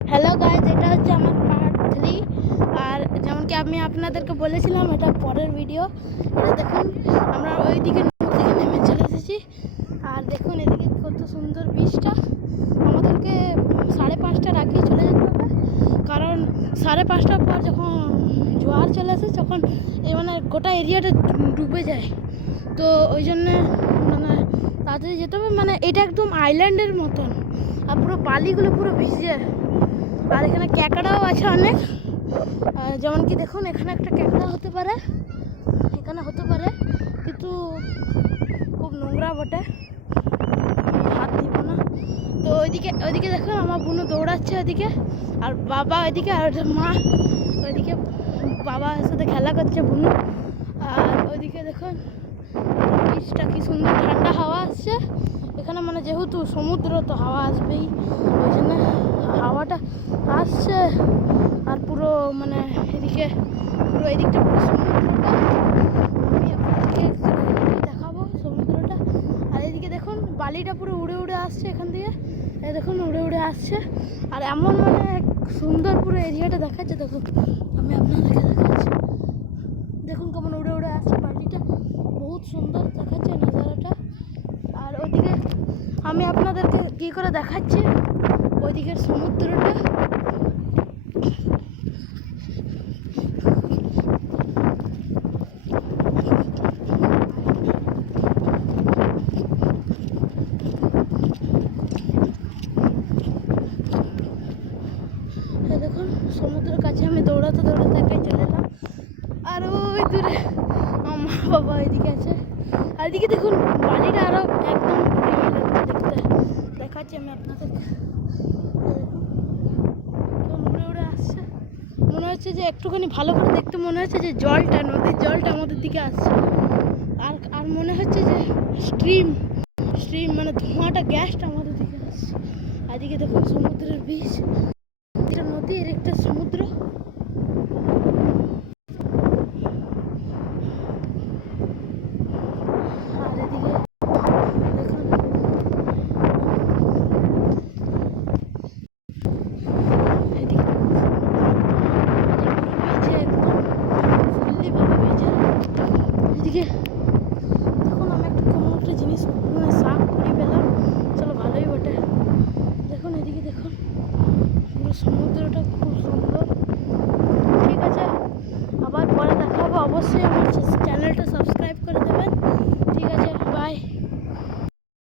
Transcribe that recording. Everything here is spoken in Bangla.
হ্যালো গাইজ, এটা হচ্ছে আমার পার্ট 3। আর যেমন কি আমি আপনাদেরকে বলেছিলাম, এটা পরের ভিডিও। এটা দেখুন, আমরা ওইদিকে নদী থেকে নেমে চলে এসেছি। আর দেখুন এদিকে কত সুন্দর বীজটা। আমাদেরকে 5:30টার আগেই চলে যেতে হবে, কারণ 5:30টার পর যখন জোয়ার চলে আসে তখন এই মানে গোটা এরিয়াটা ডুবে যায়। তো ওই জন্যে মানে তাড়াতাড়ি যেতে হবে। মানে এটা একদম আইল্যান্ডের মতন, আর পুরো বালিগুলো পুরো ভিজে। আর এখানে ক্যাকড়াও আছে অনেক, যেমন কি দেখুন এখানে একটা ক্যাকড়া হতে পারে, এখানে হতে পারে, কিন্তু খুব নোংরা বটে, হাত দিব না। তো ওইদিকে দেখুন আমার বোনও দৌড়াচ্ছে ওইদিকে, আর বাবা ওইদিকে, আর মা ওইদিকে বাবার সাথে খেলা করছে বুনু। আর ওইদিকে দেখুন বীজটা কি সুন্দর, ঠান্ডা হাওয়া আসছে এখানে। মানে যেহেতু সমুদ্র তো হাওয়া আসবেই, ওই জন্য হাওয়াটা আসছে। আর পুরো মানে এদিকে পুরো এদিকটা পুরো সমুদ্রটা, আমি আপনাদেরকে দেখাবো সমুদ্রটা। আর এদিকে দেখুন বালিটা পুরো উড়ে উড়ে আসছে এখান থেকে, এই দেখুন উড়ে উড়ে আসছে। আর এমন মানে সুন্দর পুরো এরিয়াটা দেখাচ্ছে। দেখুন আমি আপনাদেরকে দেখাচ্ছি, দেখুন কেমন উড়ে উড়ে আসছে বালিটা, বহুত সুন্দর দেখাচ্ছে নজারাটা। আর ওইদিকে আমি আপনাদেরকে কী করে দেখাচ্ছি ওইদিকের সমুদ্রটা। দেখুন সমুদ্রের কাছে আমি দৌড়াতে দৌড়াতে একাই চলে এলাম। আর ওই দূরে আমার মা বাবা এদিকে আছে। আর এদিকে দেখুন বালিটা আরও একদম দেখতে দেখাচ্ছি আমি আপনাদেরকে। উড়ে উড়ে আসছে, মনে হচ্ছে যে একটুখানি ভালো করে দেখতে মনে হচ্ছে যে জলটা, নদীর জলটা আমাদের দিকে আসছে। আর আর মনে হচ্ছে যে স্ট্রিম মানে ধোঁয়াটা, গ্যাসটা আমাদের দিকে আসছে। আর এদিকে দেখুন সমুদ্রের বীজ, এটা নদীর একটা